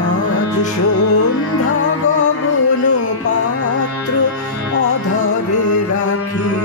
আজ সন্ধ্যা গগন পাত্র অধরে রাখি।